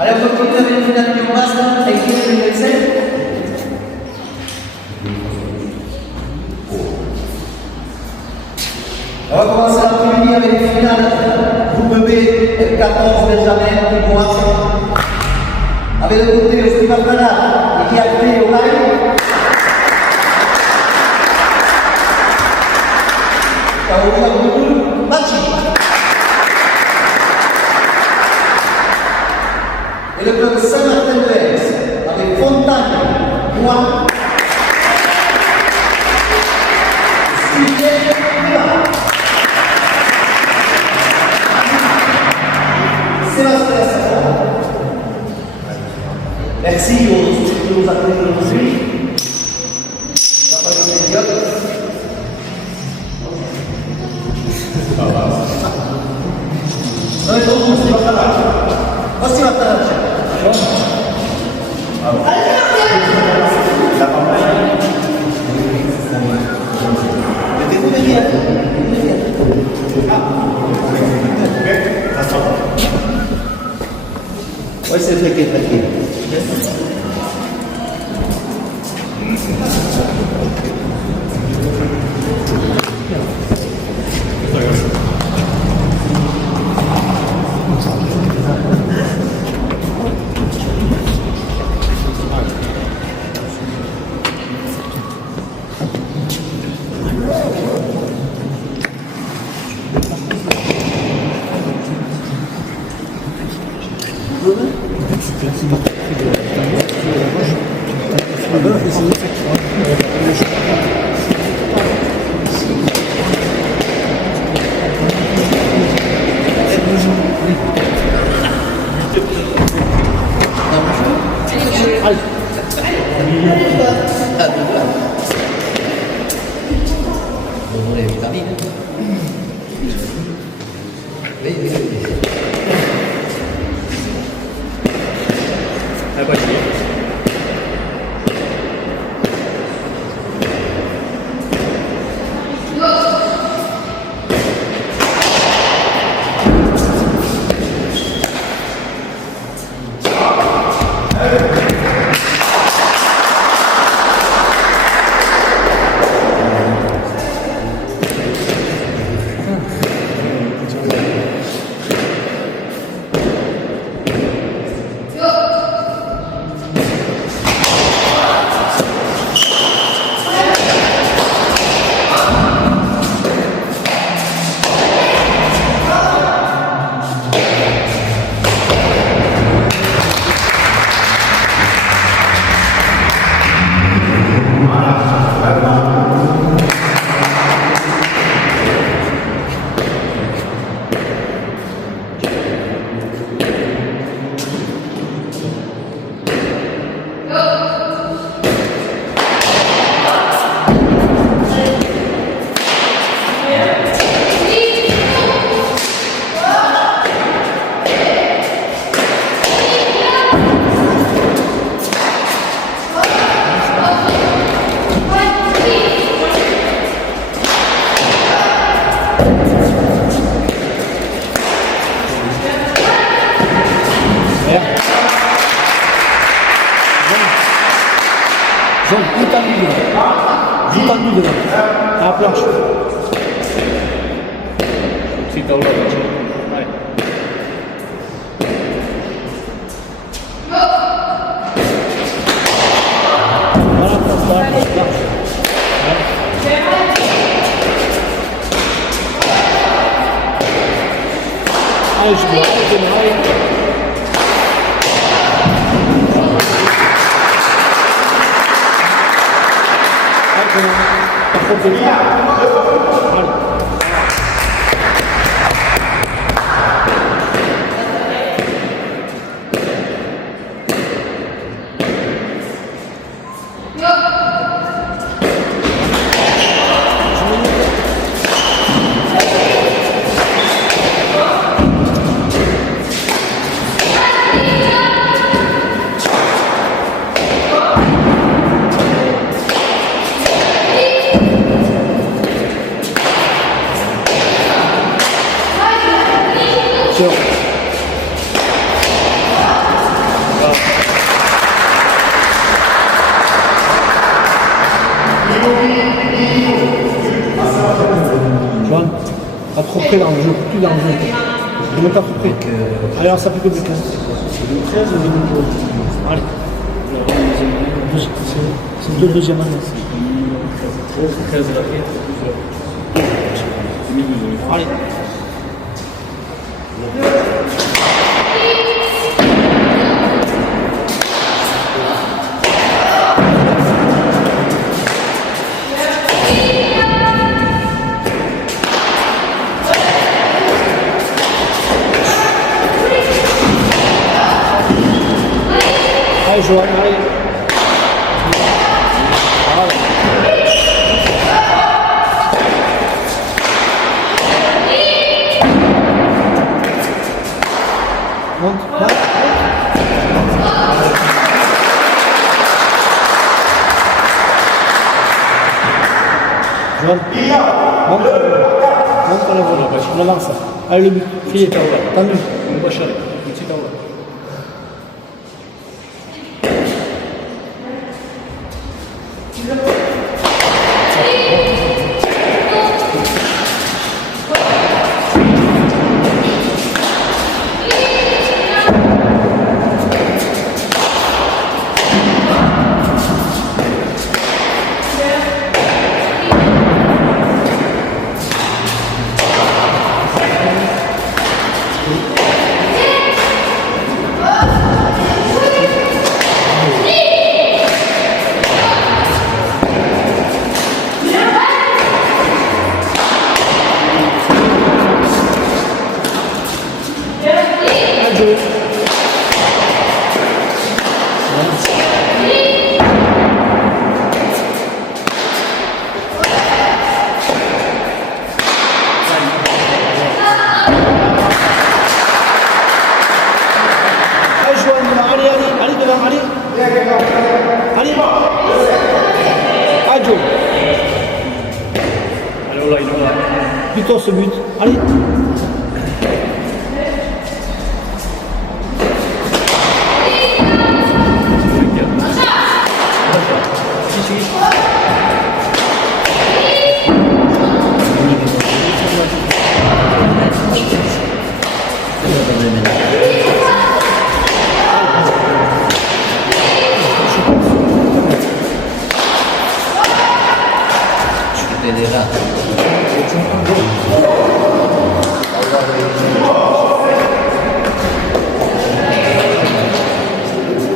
Allez, on continue avec le final du passe, avec qui est le essai. On va commencer l'après-midi avec le final. Groupe B, F14 Benjamin, qui commence. Avec le côté le Steve Abdallah, et qui a fait au live. Kaoula Bouboul, Machi. Et le club Saint-Martin-de-Aix, avec Fontaine, Rouen. Merci aux qui nous accueillent aujourd'hui. La famille médiocre. Non, non, c'est pas là. Aussi va faire oui, c'est fait qu'il est fatigué. Pas trop près dans le jeu, plus dans le jeu. Il n'est pas trop près. Allez, alors ça fait que de 15. Le 13 ou le 12. Allez. C'est le deuxième année. 13 Allez. Allez, Johan, allez. Monte, monte. Johan, monte. Monte pour la voie. On avance. Allez, le but. Filet. Tendu. On va chercher. Petit en bas. Allez. Adjo. Allez, il est là. Plutôt ce but. Allez.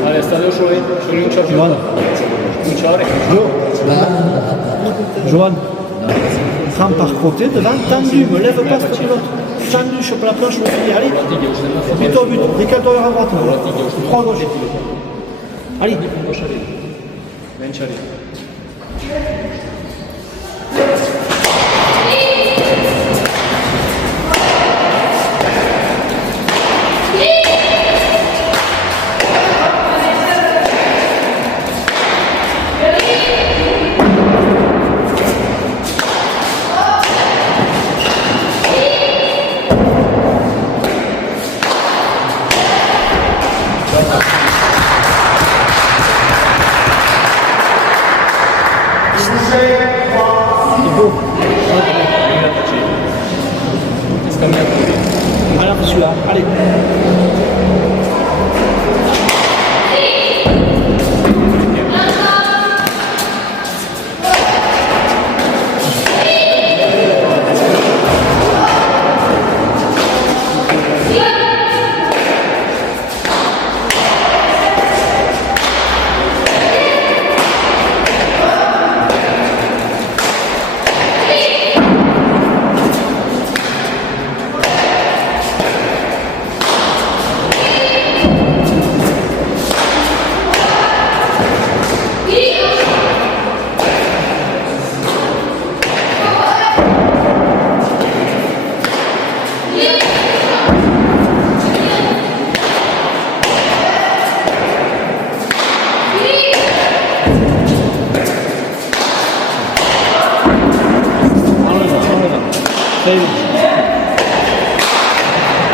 Allez, stai Johan. Johan. Prends par côté, devant, tendu, me lève pas cette pilote. Tendu, chope la planche, le filet, allez. Plutôt au but, décale-toi vers la droite. 3 à gauche. Allez. Alors celui-là, allez.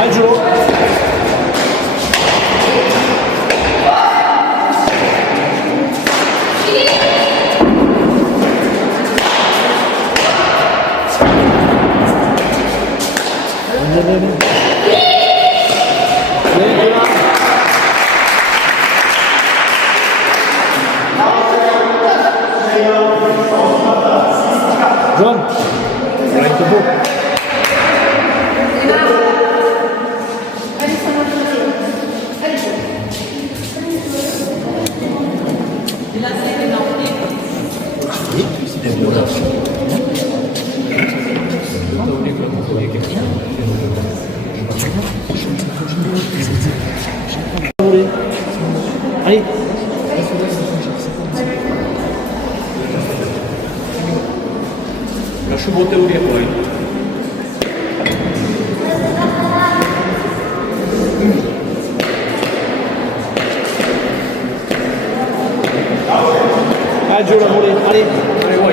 Adjo. Joan, right to go. Allez. Lascio botte Uri poi. Allez, Joe, la volée. Allez. Allez, vuoi?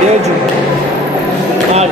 Bien, Joe. Allez.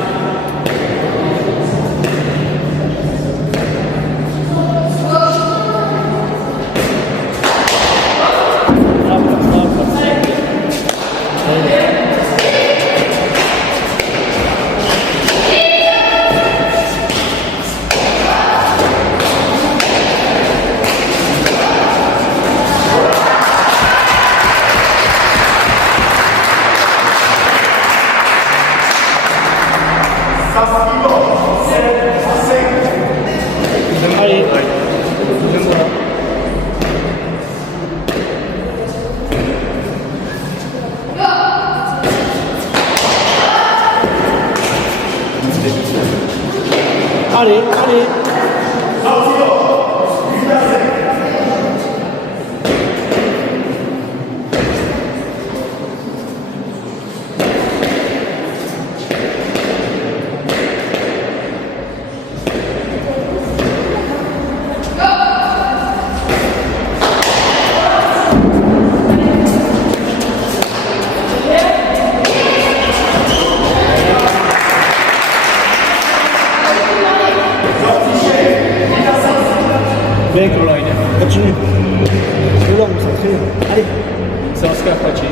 Allez. Allez, allez. Bien, continue. C'est long, c'est très long. Allez. Se la scappa ci.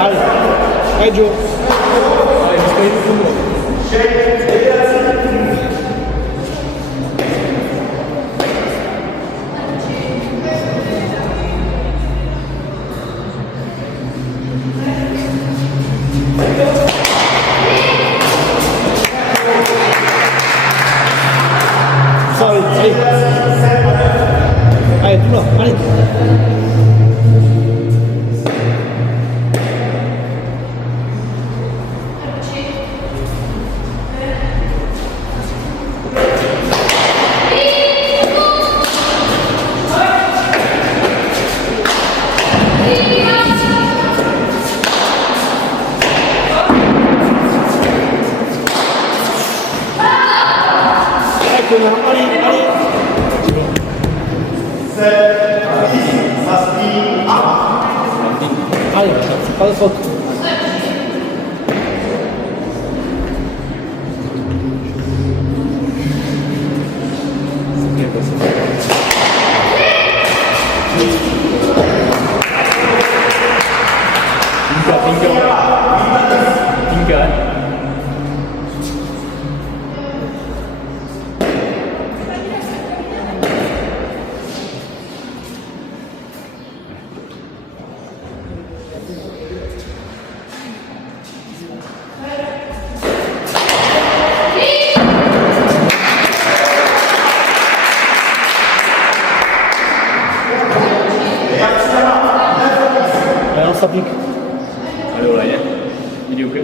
Allez. Allez, Joe. Allez, mi stai in Ça, allez. Allez. Allez, tout là, allez. Allez, allez. Allez, pas de faute. Tinggal. Allez, on s'applique. Allora, video qui.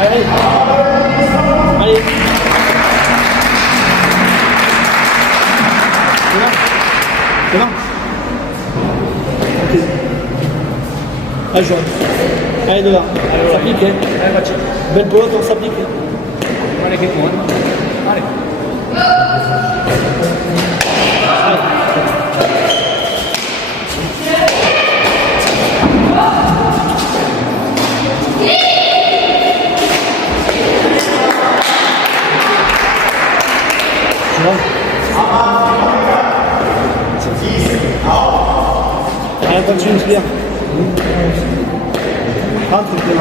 Allez, allez. C'est bon. Ok. Allez, Joël. Allez, devant. Allora, On s'applique, hein. Allez, facci. Belle pelote, on s'applique. Guarda che buono. Allez. Tu vois. Allez, continue, c'est bien. Rentre, c'est là.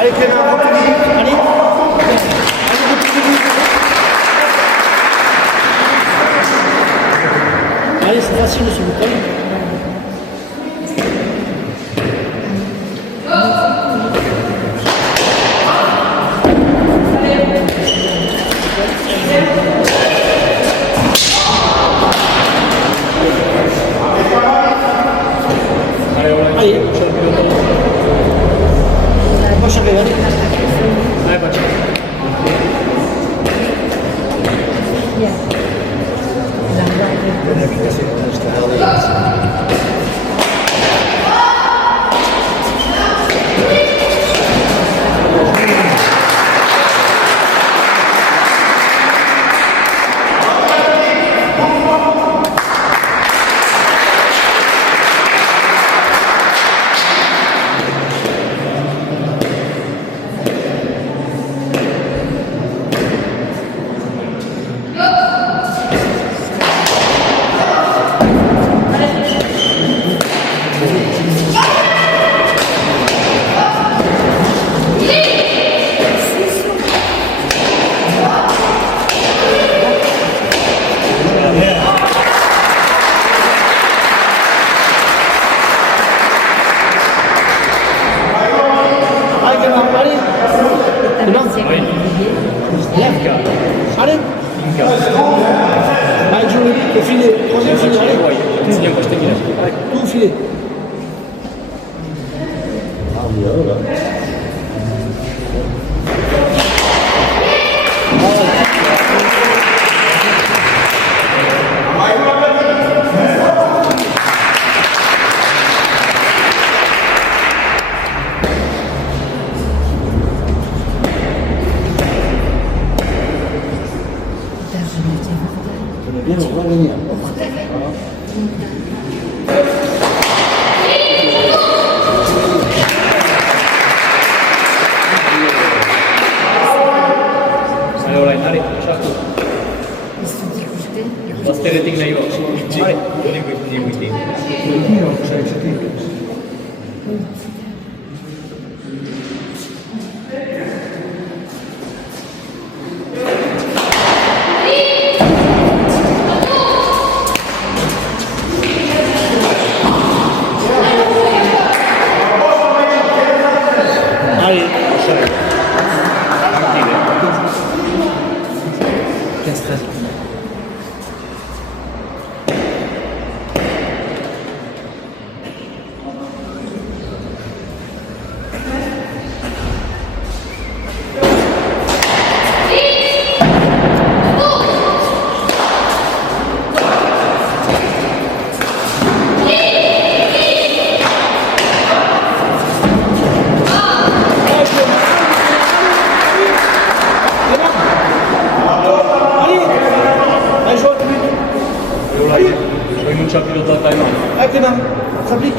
Allez, Clément, continue. Allez. Allez, c'est facile ce bouton. Allez, on va changer, allez. Allez, facci. Allez, Clément, allez. Clément, allez. Allez, Jolie, au filet. Troisième filet, allez. Insegna queste mine. Allez, tout au filet. setting là io. Allez, andiamo qui. Io c'è accettato. Allez, quel stress. Allez, Joël, Allora, poi non c'ha più da time out. avec les mains, s'applique.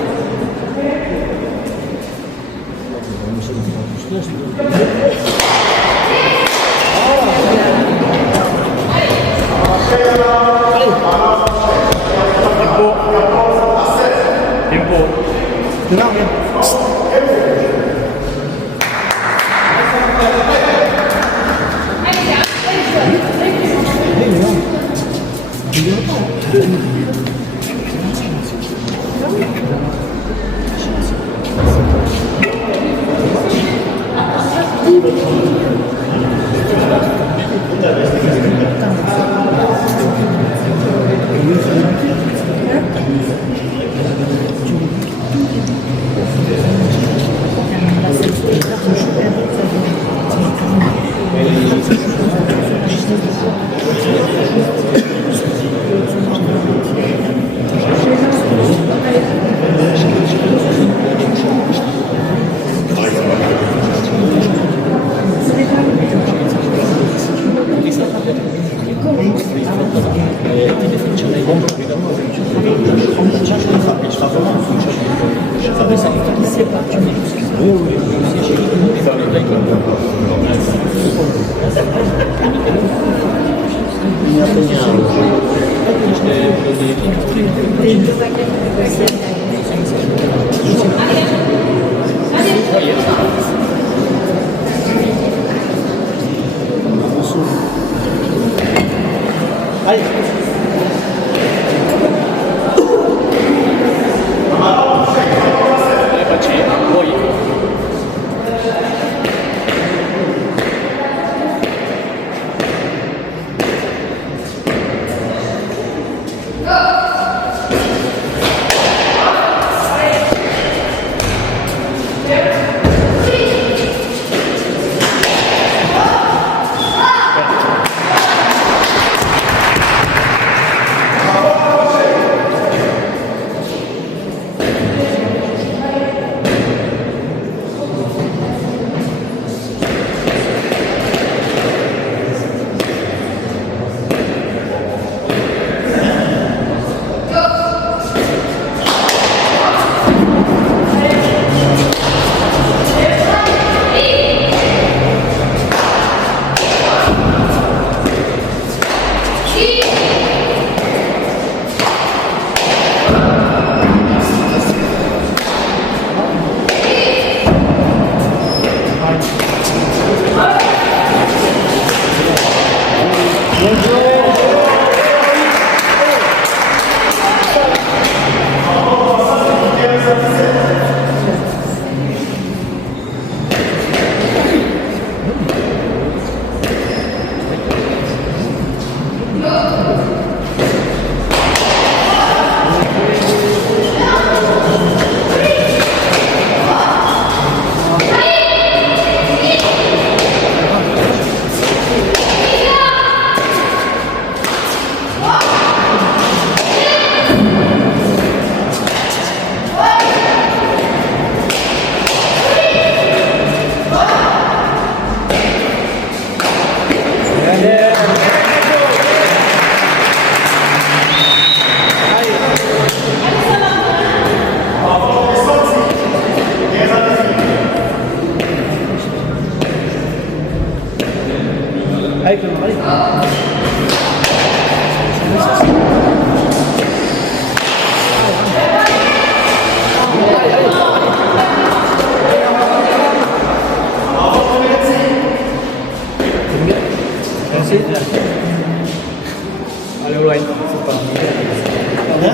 Tempo. De là, regarde. Allez. Allez, facci. Poi.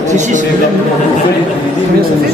Si, c'est bien. Combien ça fait?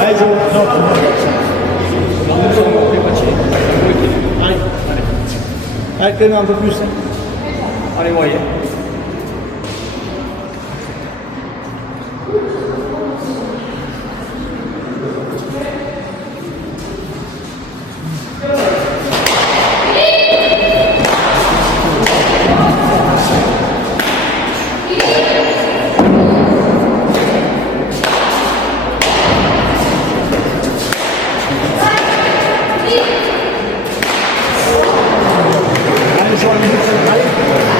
Allez, Jo. Non, allez. Allez, Clément, un peu plus. Allez, moyen. Allez, Jo, allez.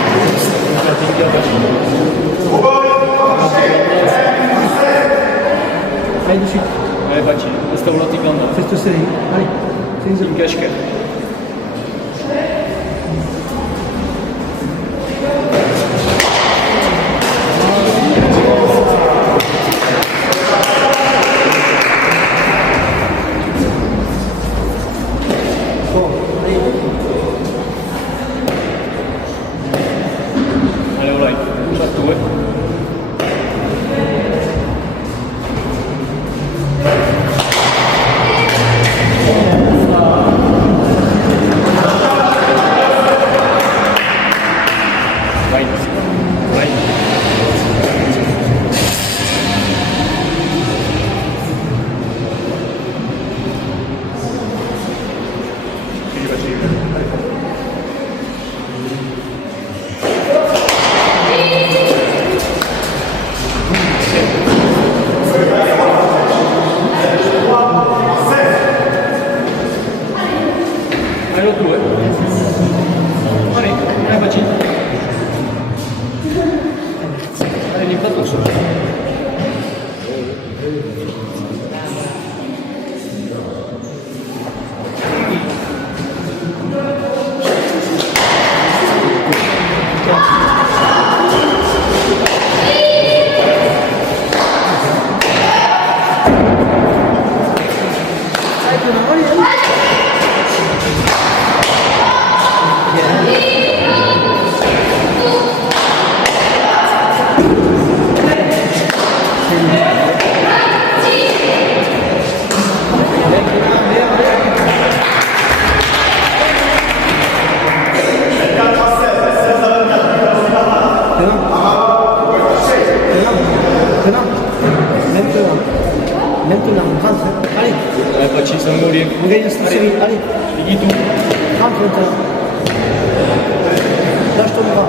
Allez, de suite. Allez, bacino. Questa è una ticanda. Fais-toi serrer. Allez. C'est une In casca. Allez, olai. 2. Vai. Vai. Allez, 2. Allez, allez, bacino. Allez, l'impatto su. Maintenant, rentre. Allez, Allez, bacino, sta morendo. on gagne cette série. Allez, Digli tu. rentre maintenant. Lâche ton bras.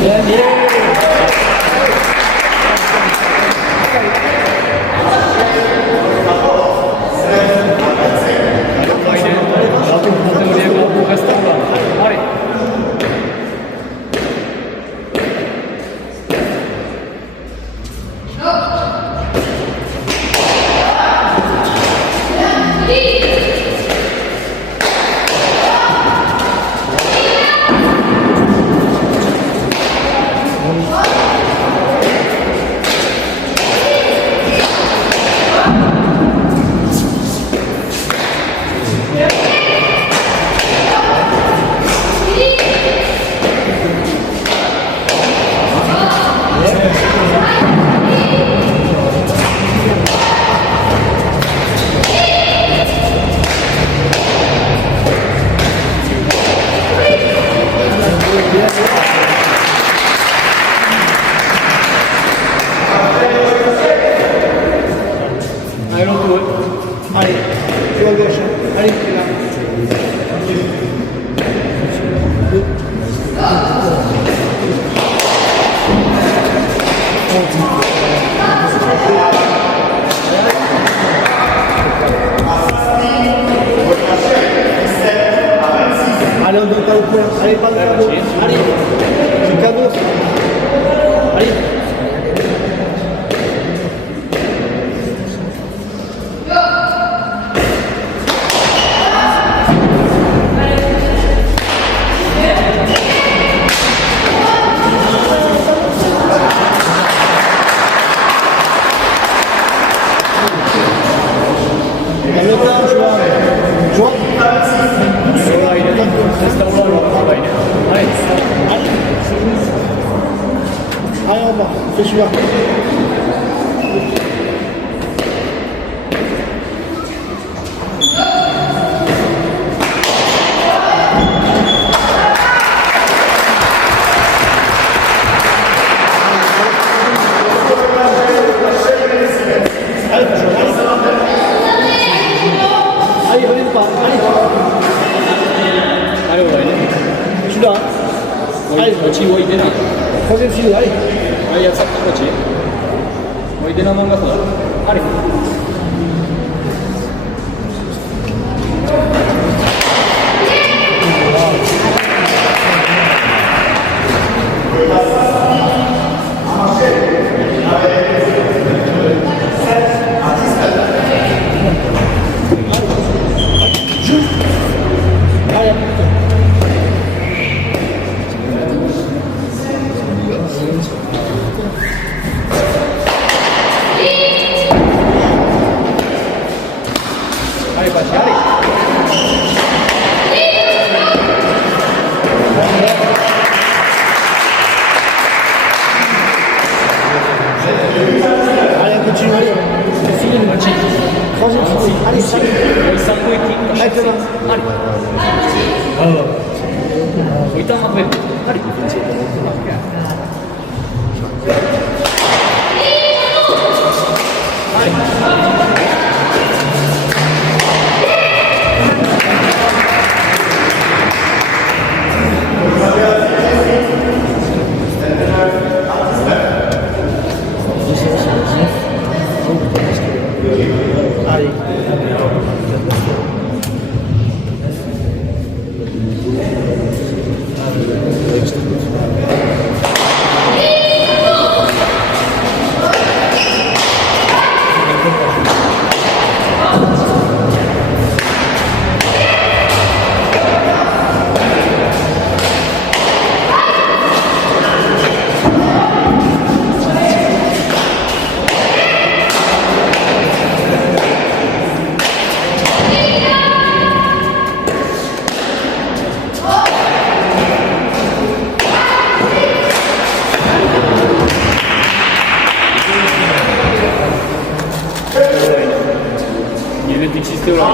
Bien, bien. Allez, Diego, resta là. Allez. Please. Allez, on donne pas le point. Allez, pas le cadeau. Allez, le cadeau. Allez. Le temps, Joan. Resta uno allora, va bene. Allez. Allez, on va. Fais celui-là. Allez, reviens pas. Allez. Allez, va bene. Celui-là. Allez, Ci vuoi denaro? troisième filet, allez. Hai alzato veloce? Vuoi denaro manga fuori? Allez. Allez. Allez, Paci, allez. Allez, on continue, allez. Paci. Troisième filet. Allez, allez. Vuoi sangue e kick? Maintenant. Allez. Vuoi tanto per allez. Allez. Il est existé là.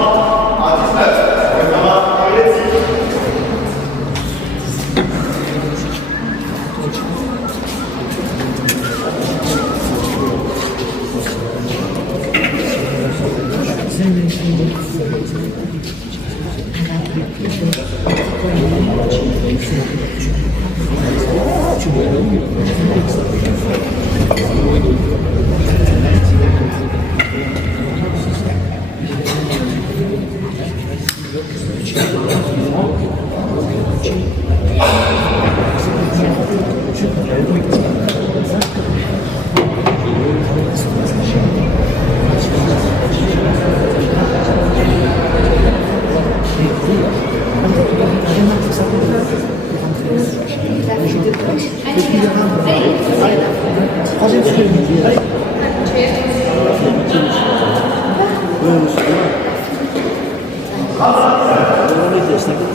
Troisième filet. Allez.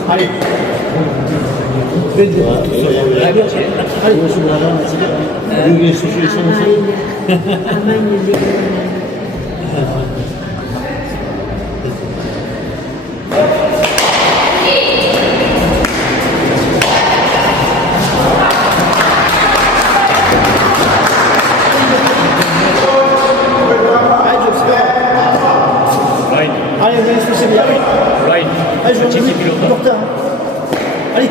Allez. Vai, Allez, on est spécial. Allez. vai. Allez, je vais Paci vous chi pilota. porter. Allez.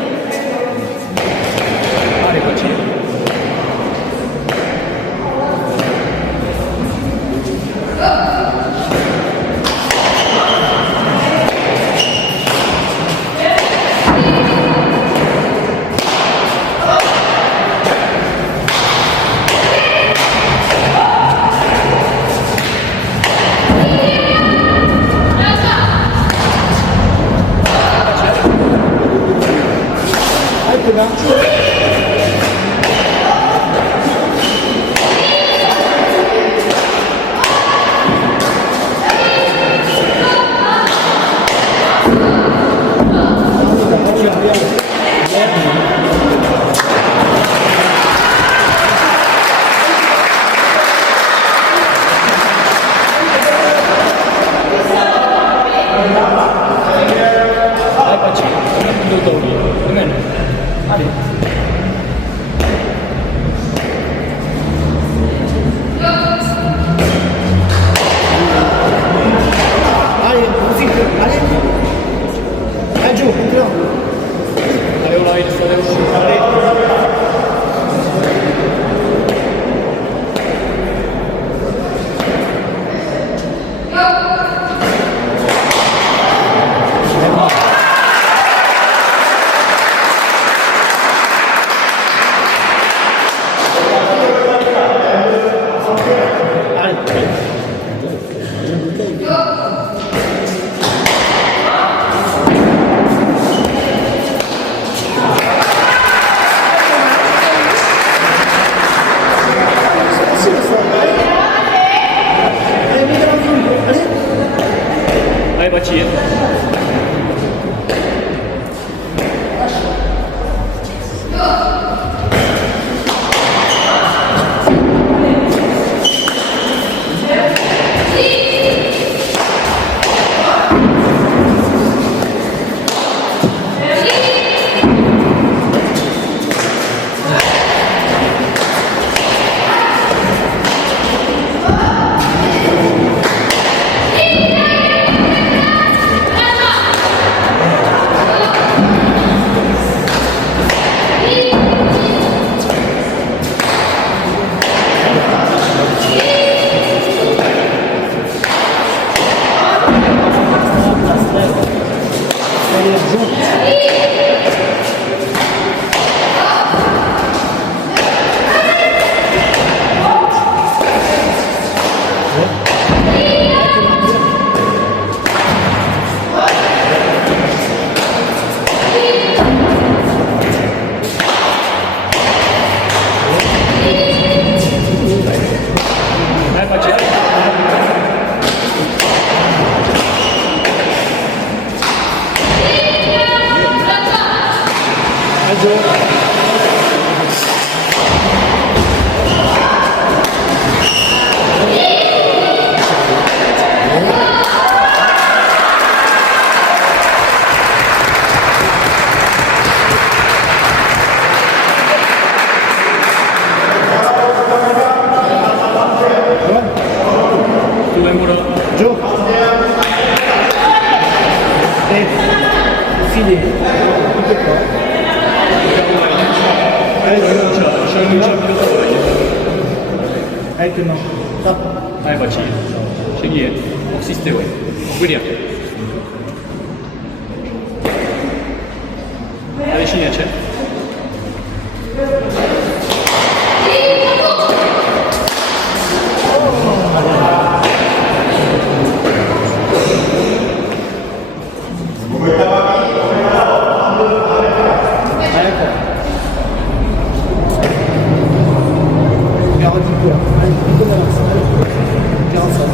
quelques mains. Vai, Patinho. Doutor. Primeiro. Ali. Allez, vas-y, allez. Allez, Joe, là. Allez, là, il faut aller au Allez. Allez, mets dans la zone. Allez. Vai, Patinho. Allez, Joe. Vai, Patinho. Allez, Joe. Tu vai embora. Joe. Allez, filet. Allez, Joe. Avec les mains. Tape. Vai, Patinho. Cheguei. Oxisteu. William. Allez, Chiniace. Garantie quoi. Allez, donne la main. Allez. 45.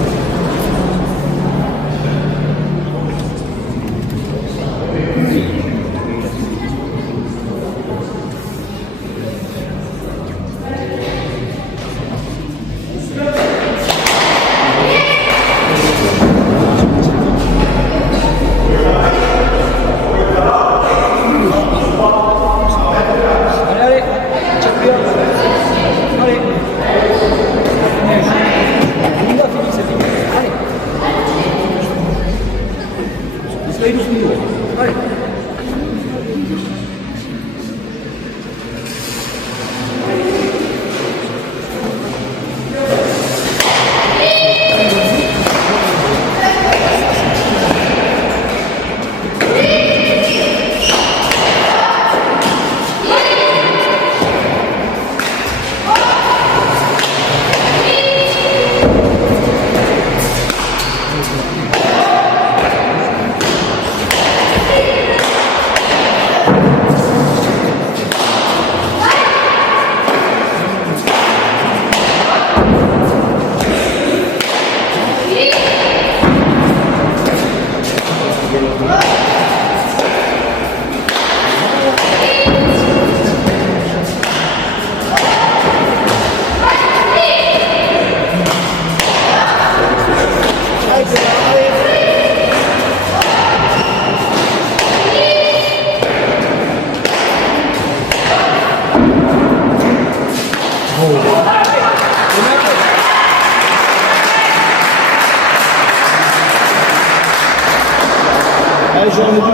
Jean le but.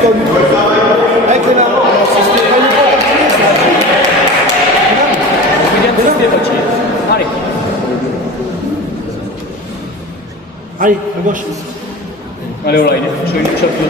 Toi, au but. Avec les mains. William, testez, facile. Allez. Allez, à gauche. Allez, online, c'ho il ciappio,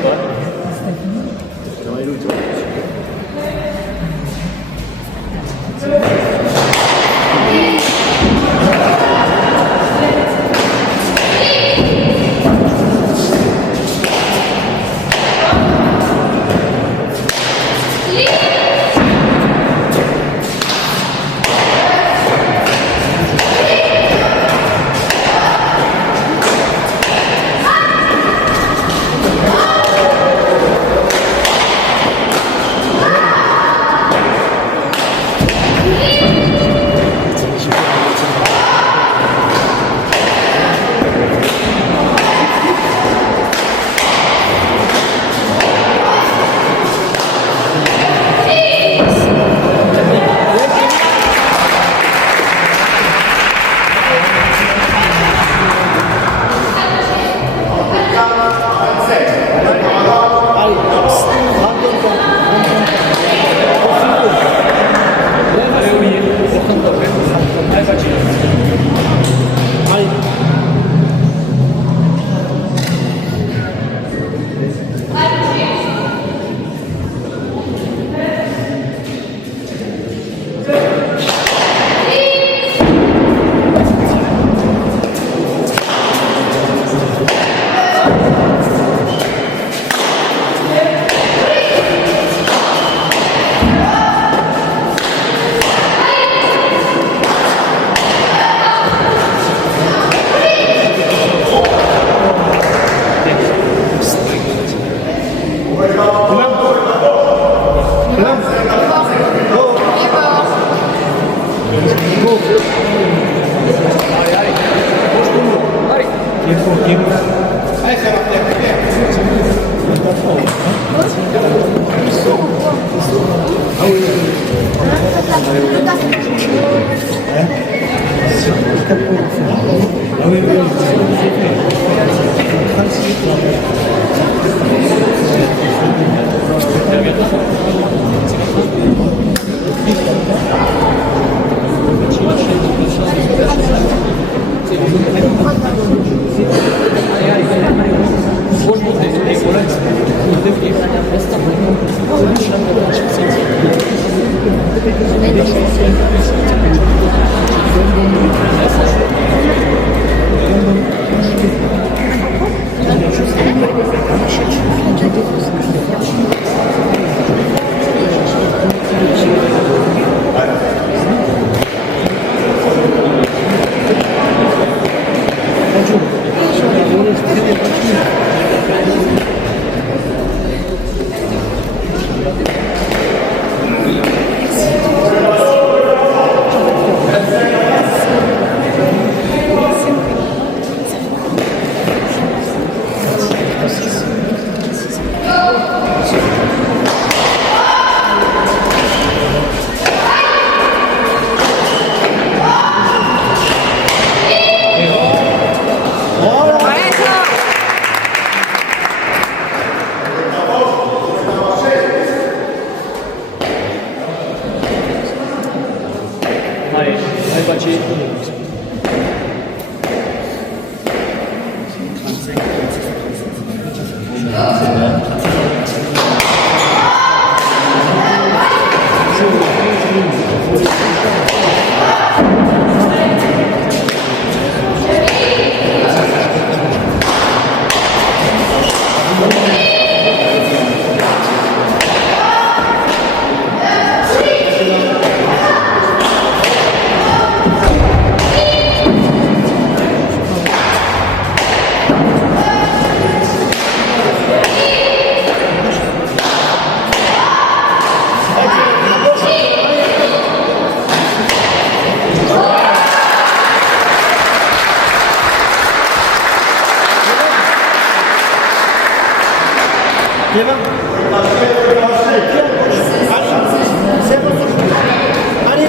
Allez,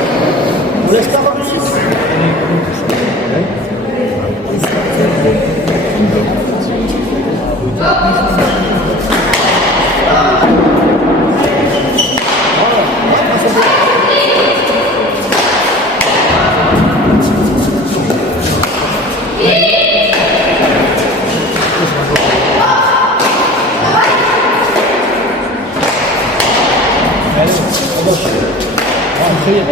on laisse pas revenir. gauche. Très bien.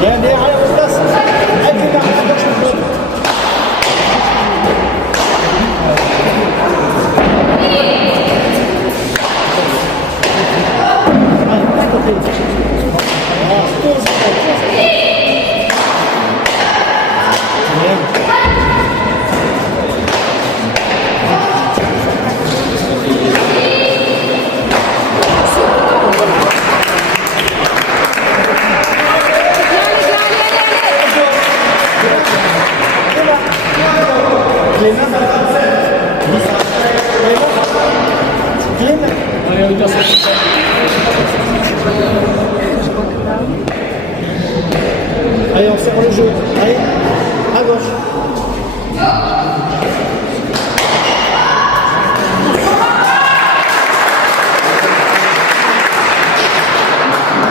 Bien, bien, allez, on se place. Allez, viens, à gauche, Claude. Allez, à côté. Voilà, pose, pose. Bien. Allez, on passe. Allez, on serre le jeu. Allez, à gauche.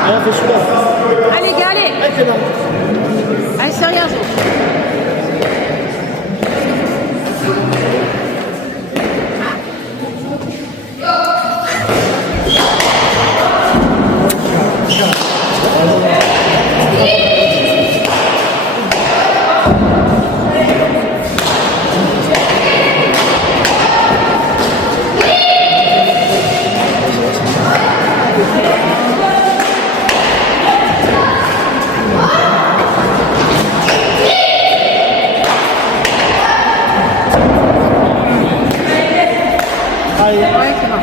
Allez, on fait celui-là. Allez, gars, allez. Allez, fais-le. Allez, sérieux. Allez, Ouais, c'est bon.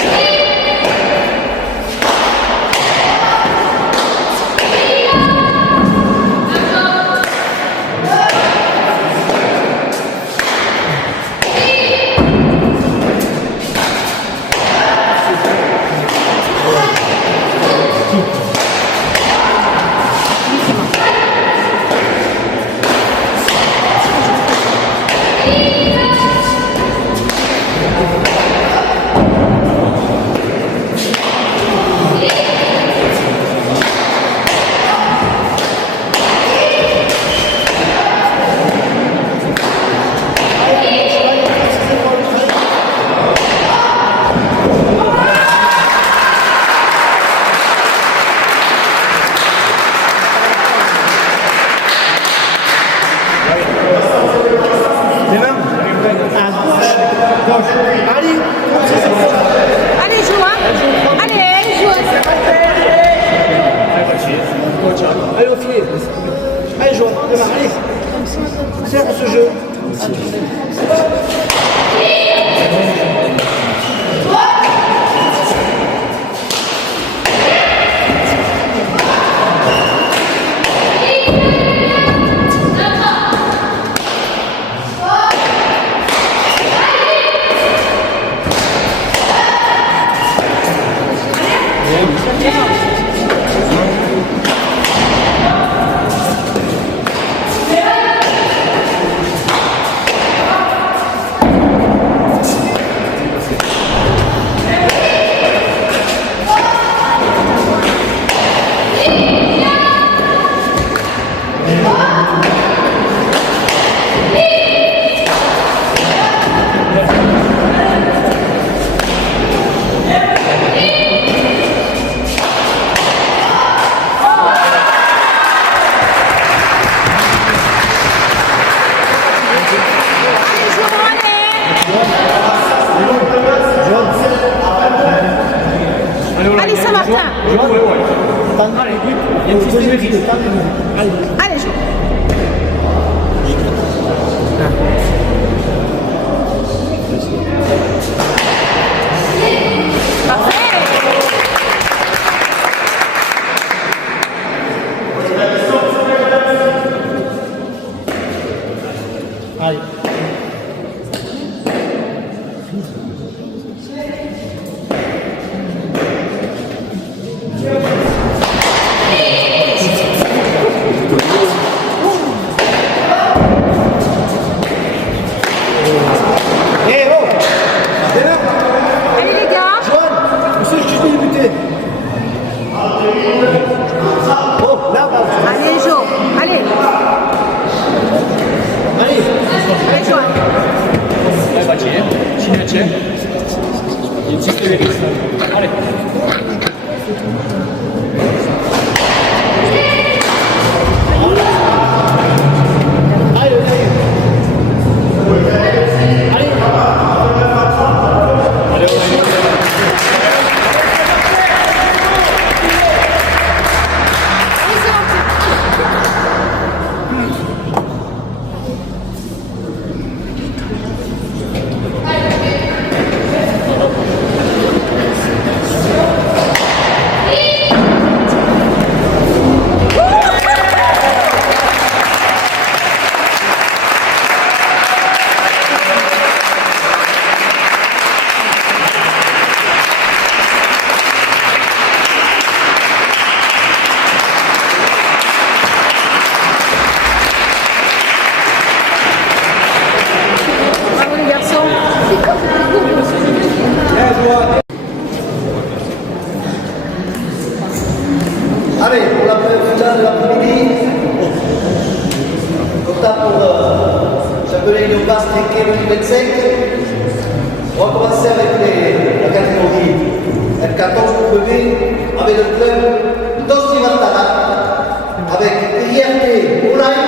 les mains. À gauche. Gauche. Allez, Allez, joue, hein. Allez, joue. allez au filet. Allez, joue. Les mains, allez. Serre ce jeu. Allez, Saint-Martin. Allez. Allez, joue. Allez. Insiste Véris. Allez. Bravo les garçons. Allez, pour la première finale de l'après-midi, content pour championnat de base d'équipe 2025. On va commencer avec la catégorie F14 W avec le club d'Osti Martana, avec IRT Moulay.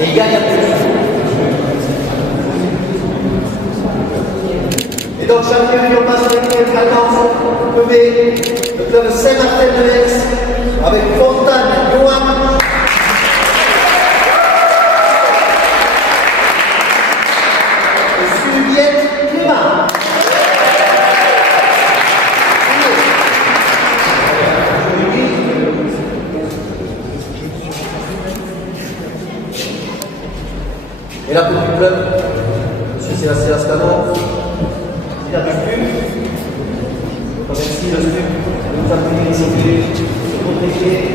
Et il gagne un peu. Et donc champion du passe de l'équipe 14 PB, le club Saint-Martin de l'Aix, avec Fontane, Johan. Et Juliette Clément. Et la coupe du club, M. Sébastien Ascano, il a du SPUC. Merci le SPUC de nous appuyer sur votre équipe.